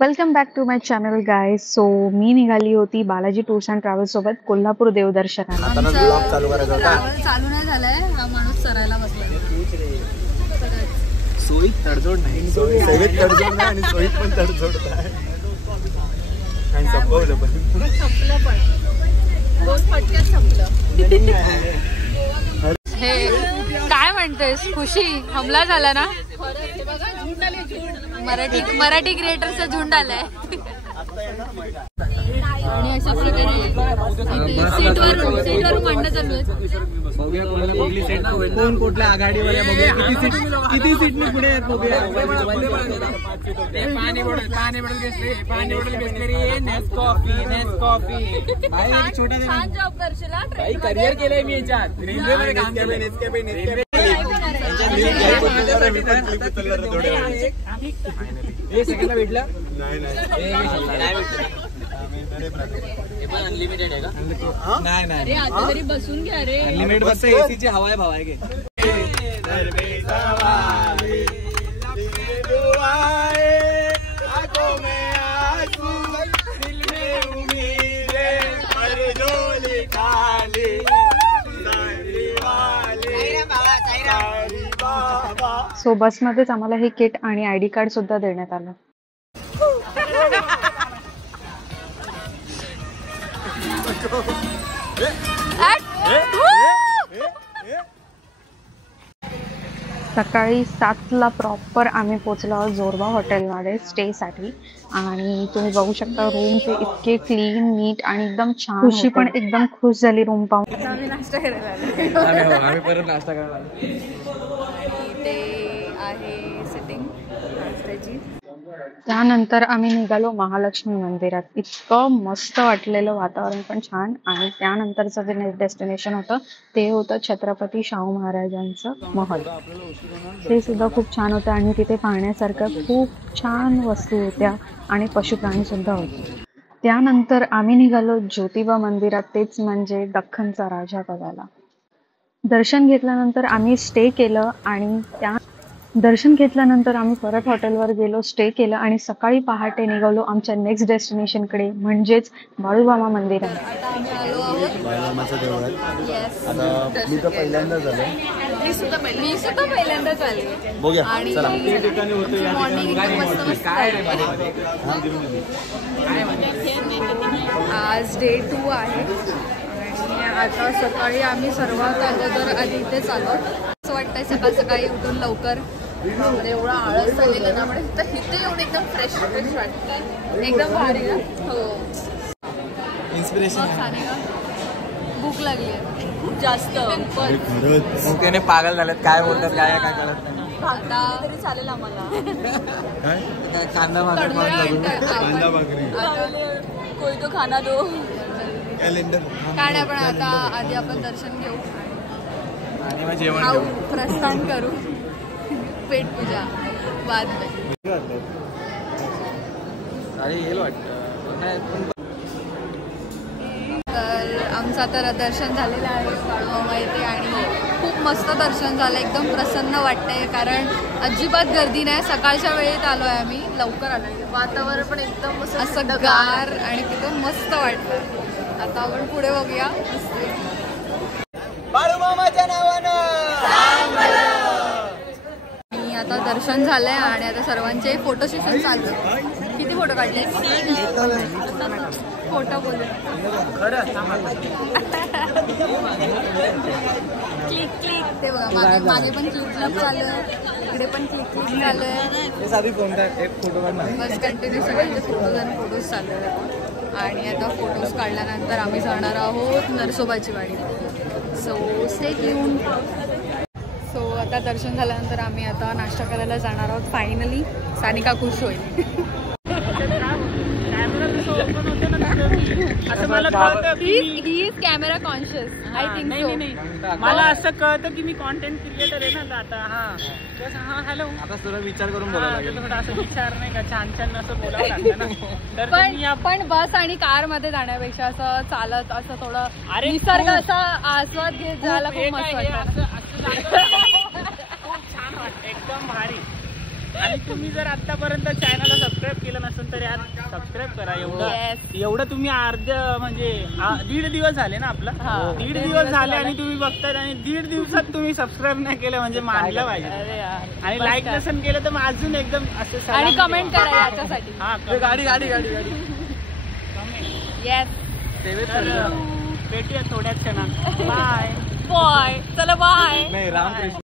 Welcome back to my channel guys. So मी निघाली होती बालाजी टूर्स अँड ट्रॅव्हल्स सोबत कोल्हापूर देवदर्शनाला. आता ब्लॉग चालू करायचा होता. ट्रॅव्हल चालू नाही झालाय, हा माणूस चरायला बसलाय. सोयीत तडजोड नाही, सोयीत तडजोड नाही आणि सोयीत पण तडजोड नाही. आणि संपवलं पण दोन फटक्यात संपलं. हे काय म्हणतेस खुशी? हमला झाला ना? मराठी क्रिएटरचा झुंड आलाय. आणि अशा प्रकारे सीटवर मांडणं चालू आहे. बघूया कोणाला कुठली सीट, कोण कुठल्या आघाडीवर आहे, बघूया किती सीटनी पुढे आहेत. बघूया पाणी बॉटल भाई छोटा छान जॉब करशील हा. भाई करिअर केलंय मी याच्यात, रेल्वेमध्ये काम केलंय. सेकंडला भेटला अनलिमिटेड आहे का? नाही आता तरी बसून घ्या रे. अनलिमिटेड बस एसीची हवा आहे भावा आहे. सो बसमध्येच आम्हाला हे किट आणि आयडी कार्ड सुद्धा देण्यात आलं. सकाळी 7ला प्रॉपर आम्ही पोहोचलो आहोत जोरबा हॉटेलमध्ये स्टेसाठी. आणि तुम्ही बघू शकता रूम ते इतके क्लीन नीट आणि एकदम छान. खुशी पण एकदम खुश झाली रूम पाहून. आम्ही नाश्ता करायला आम्ही परत नाश्ता करायला ते आहे सेटिंग नाश्त्याची. त्यानंतर आम्ही निघालो महालक्ष्मी मंदिरात. इतकं मस्त वाटलेलं, वातावरण पण छान. आणि त्यानंतरचं जे डेस्टिनेशन होतं ते होतं छत्रपती शाहू महाराजांचं महल. ते सुद्धा खूप छान होतं आणि तिथे पाहण्यासारखं खूप छान वस्तू होत्या आणि पशुप्राणी सुद्धा होते. त्यानंतर आम्ही निघालो ज्योतिबा मंदिरात, तेच म्हणजे दख्खनचा राजा बघायला. दर्शन घेतल्यानंतर आम्ही स्टे केलं आणि दर्शन घेतल्यानंतर आम्ही परत हॉटेलवर गेलो, स्टे केलं आणि सकाळी पहाटे निघालो आमच्या नेक्स्ट डेस्टिनेशनकडे, म्हणजेच बाळूमामा मंदिर आहे. बाळूमामाच्या देवळात. आता मी तर पहिल्यांदाच आलो. मी सुद्धा पहिल्यांदाच आले. बघूया आणि चला. मॉर्निंग आज डे 2 आहे. आणि आता सकाळी आम्ही सर्वात अगोदर आधी इथेच आलो. असं वाटतंय सकाळ सकाळी उठून लवकर. एवढा आळस झालेला ना, म्हणजे इथे येऊन एकदम फ्रेश वाटतंय. एकदम भारी ना. हो, इन्स्पिरेशन छान आहे का? भूक लागली आहे खूप जास्त. पण पागल झालेत, काय बोलतात काय काय कळत नाही. आता तरी चालेल आम्हाला. कांदा भाकरी कोई तो खाना दो. कॅलेंडर काय नाही, पण आता आधी आपण दर्शन घेऊ आणि मग जेवण खाऊ, प्रस्थान करू, पेट पूजा बाद में. येईल वाटतं. तर आमचं आता दर्शन झालेलं आहे बाळूमामा इथे. आणि खूप मस्त दर्शन झालं, एकदम प्रसन्न वाटतंय. कारण अजिबात गर्दी नाही. सकाळच्या वेळेत आलो आहे आम्ही, लवकर आलो. वातावरण पण एकदम असं गार आणि एकदम मस्त वाटतं. आता आपण पुढे बघूया. बाळूमामाच्या नावानं. आता दर्शन झालंय आणि आता सर्वांचे फोटो सेशन चालू. किती फोटो काढले? फोटो बोलू. Click click. ते बघा मागे पण क्लिक क्लिक चालू आहे, इकडे पण क्लिक क्लिक चालू आहे. बस कंटिन्यू सगळ्यांचे फोटोज चालू आहेत. आणि आता फोटोज काढल्यानंतर आम्ही जाणार आहोत नरसोबाची वाडी. So stay tune. सो आता दर्शन झाल्यानंतर आम्ही आता नाश्ता करायला जाणार आहोत. फायनली सानिका खुश होईल. असं मला कळतं की he is camera conscious. I think so. मला असं कळतं की मी कॉन्टेंट क्रिएटर आहे ना. आता हा हॅलो, आता थोडा विचार करून बोलायला थोडा असं विचार नाही का, छान छान असं बोलावं लागतं ना. पण बस आणि कार मध्ये जाण्यापेक्षा असं चालत असं थोडं निसर्गाचा आस्वाद घेत जायला खूप मस्त वाटतं. खूप छान वाटतं, एकदम भारी. आणि तुम्ही जर आतापर्यंत चॅनलला सबस्क्राईब केलं नसेल तर यार सबस्क्राईब करा. एवढं तुम्ही अर्ध म्हणजे 1.5 दिवस झाले ना आपला, 1.5 दिवस झाले आणि तुम्ही बघताय आणि 1.5 दिवसात तुम्ही सबस्क्राईब नाही केलं म्हणजे मानलं पाहिजे. आणि लाईक नसेल केलं तर मग अजून एकदम असं आणि कमेंट करा याच्यासाठी. हा गाडी गाडी गाडी गाडी येस भेटूया थोड्याच क्षणात. Bye bye. चला बाय. नाही रामकृष्ण.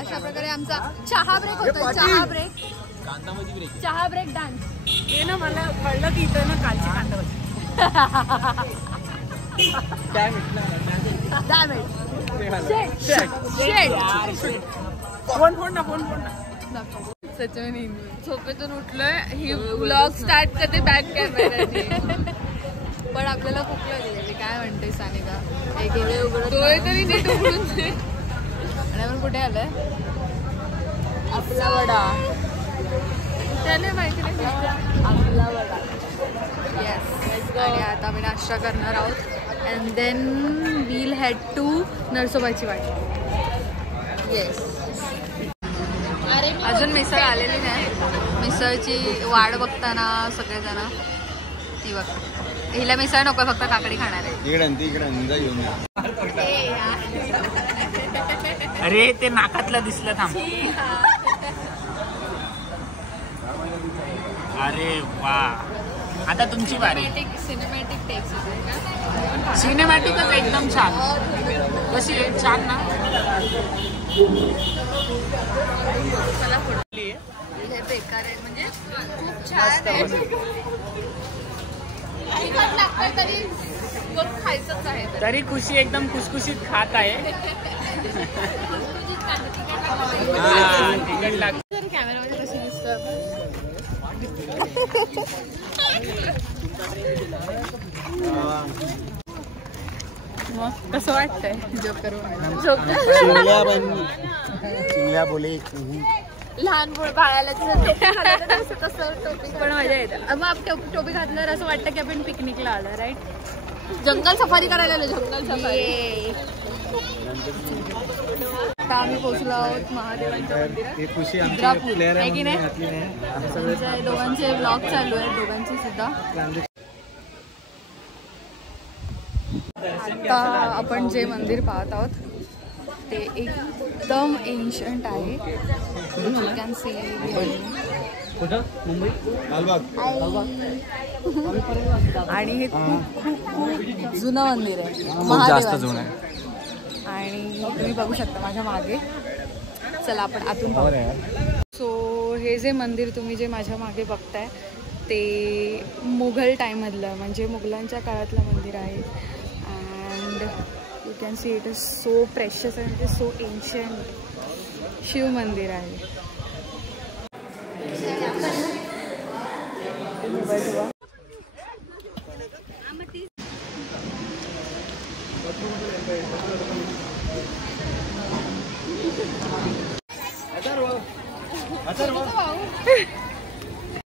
अशा प्रकारे आमचा चहा ब्रेक होतो. चहा ब्रेक, चहा ब्रेक डान्स. हे ना मला कळलं की इथं ना कालची फोन फोन ना सचिन झोपेतून उठलोय. ही व्लॉग स्टार्ट करते बॅक कॅमेरा. पण आपल्याला कुठलं दिलेली काय म्हणते सानिका? एक डोळे उघडून तरी नीट उघडून दे. आणि आपण कुठे आलोय? आपला वडा. त्याला माहिती नाही आपला वडा. येस. आणि आता आम्ही नाश्ता करणार आहोत and then we'll head to नरसोबाची वाडी. येस. अजून मिसळ आलेली नाही. मिसळची वाट बघताना सगळेजण ती बघ. हिला मिसळ नको, फक्त काकडी खाणार आहे. इकडे येऊन अरे ते नाकातलं दिसलं थांब. अरे वा. आता तुमची बारी. Cinematic text. सिनेमॅटिकच एकदम छान. कशी आहे? छान ना. मला पुढे हे बेकार आहे म्हणजे खूप छान आहे. तरी खायचंच आहे. तरी खुशी एकदम खुसखुशीत खात आहे. तिकट लागत. कॅमेरामध्ये कशी दिसतं? मग कसं वाटतंय? जॉब करून चिंगल्या बोले लहान बाळाला तसं टोपी पण मजा येते. मग टोपी घातल्यावर असं वाटतं की आपण पिकनिकला आलो. राईट. जंगल सफारी करायला आलो. जंगल सफारी. आता आम्ही पोहोचलो आहोत महादेवांच्या मंदिरात. इंद्रापूर आहे की नाही? दोघांचे व्लॉग चालू आहेत, दोघांचे सुद्धा. आता आपण जे मंदिर पाहत आहोत ते एकदम एन्शंट आहे. You can C. आणि हे खूप खूप खूप जुनं मंदिर आहे. महादेवाचं. आणि तुम्ही बघू शकता माझ्या मागे. चला आपण आतून पाहू. सो हे जे मंदिर तुम्ही जे माझ्या मागे बघताय ते मुघल टाईममधलं म्हणजे मुघलांच्या काळातलं मंदिर आहे. And you can see it is so precious and it is so ancient. Shiv मंदिर आहे.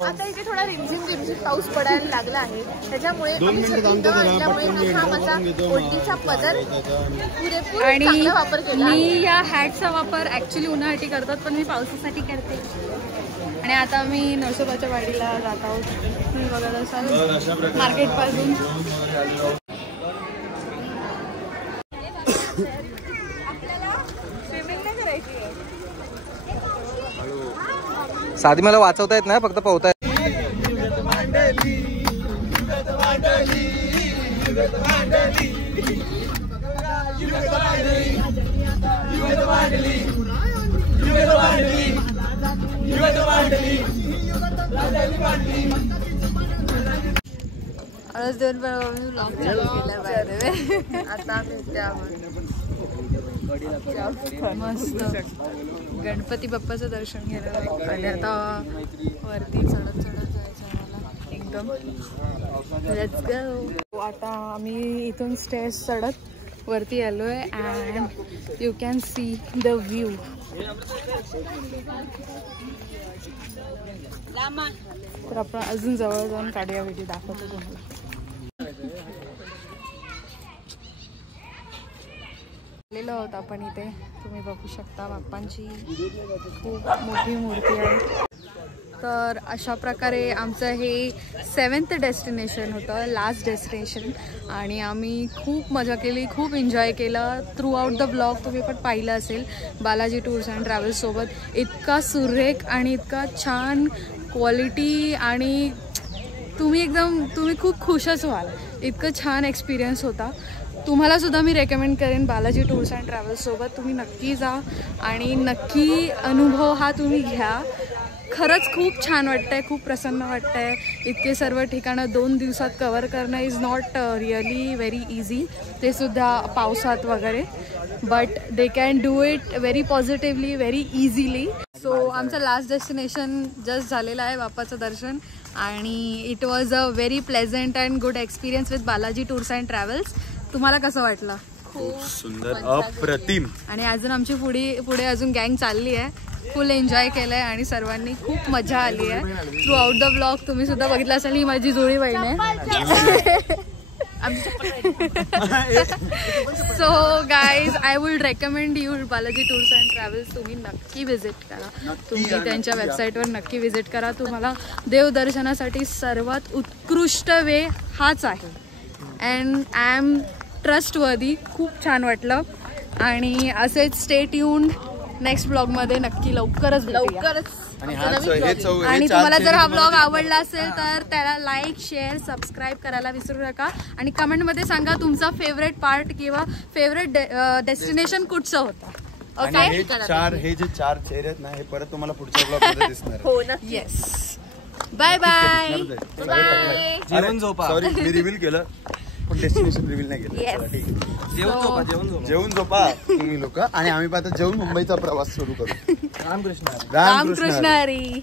आता इथे थोडा रिमझिम पाऊस पडायला लागला आहे. त्याच्यामुळे हा माझा ओढणीचा पदर पुरेपूर चांगला वापर केला. मी या हॅटचा वापर ऍक्च्युली उन्हाळ्यासाठी करतात पण मी पावसासाठी करते. आणि आता आम्ही नरसोबाच्या वाडीला जात आहोत. तुम्ही बघत असाल मार्केट पासून. साधी मला वाचवता येत नाही, फक्त पोहता येत. आज 2 ब्लॉग चालू केला पाहिजे. आता मस्त गणपती बाप्पाचं दर्शन घेणार आणि आता वरती चढत जायचं मला एकदम. Let's go. आता आम्ही इथून स्टेअर्स चढत वरती आलोय and you can see the view. तर आपण अजून जवळ जाऊन काढूया व्हिडिओ दाखवतो तुम्हाला. आलेलो आहोत आपण इथे. तुम्ही बघू शकता बाप्पांची खूप मोठी मूर्ती आहे. तर अशा प्रकारे आमचं हे 7th डेस्टिनेशन होतं, लास्ट डेस्टिनेशन. आणि आम्ही खूप मजा केली, खूप एन्जॉय केलं. थ्रू आउट द ब्लॉग तुम्ही पण पाहिलं असेल बालाजी टूर्स अँड ट्रॅव्हल्ससोबत. इतका सुरेख आणि इतका छान क्वालिटी आणि तुम्ही खूप खुशच व्हाल. इतकं छान एक्सपिरियन्स होता. तुम्हाला सुद्धा मी रेकमेंड करेन बालाजी टूर्स अँड ट्रॅव्हल्ससोबत तुम्ही नक्की जा आणि नक्की अनुभव हा तुम्ही घ्या. खरंच खूप छान वाटतंय, खूप प्रसन्न वाटतंय. इतके सर्व ठिकाणं 2 दिवसात कवर करणं is not really very easy, ते सुद्धा पावसात वगैरे. But they can do it very positively, very easily. So आमचं लास्ट डेस्टिनेशन जस्ट झालेलं आहे, बाप्पाचं दर्शन. आणि it was a very pleasant and good experience with Balaji tours and travels. तुम्हाला कसं वाटलं? खूप सुंदर, अप्रतिम. आणि अजून आमची पुढे अजून गँग चालली आहे. फुल एन्जॉय केलंय आणि सर्वांनी खूप मजा आली आहे. थ्रू आउट द ब्लॉग तुम्ही सुद्धा बघितलं असेल. ही माझी जुळी बहीण आहे. So guys, I would recommend you Balaji tours and travels. तुम्ही नक्की व्हिजिट करा. तुम्ही त्यांच्या वेबसाईटवर नक्की व्हिजिट करा. तुम्हाला देवदर्शनासाठी सर्वात उत्कृष्ट वे हाच आहे. And I am trustworthy. खूप छान वाटलं. आणि असेच स्टे ट्यून्ड. नेक्स्ट ब्लॉगमध्ये नक्की लवकरच. आणि तुम्हाला जर हा ब्लॉग आवडला असेल तर त्याला लाईक, शेअर, सबस्क्राईब करायला विसरू नका. आणि कमेंटमध्ये सांगा तुमचा फेवरेट पार्ट किंवा फेवरेट डेस्टिनेशन कुठचं होतं. ओके. हे जे 4 चेहरे आहेत ना, हे परत तुम्हाला पुढच्या ब्लॉगमध्ये दिसणार. येस. Bye bye. जेवण झोपा. सॉरी, मी रिव्हील केलं पण डेस्टिनेशन रिव्हील नाही केलं. जेवून झोपा तुम्ही लोक. आणि आम्ही आता जेवून मुंबईचा प्रवास सुरू करू. रामकृष्ण. रामकृष्ण हरी.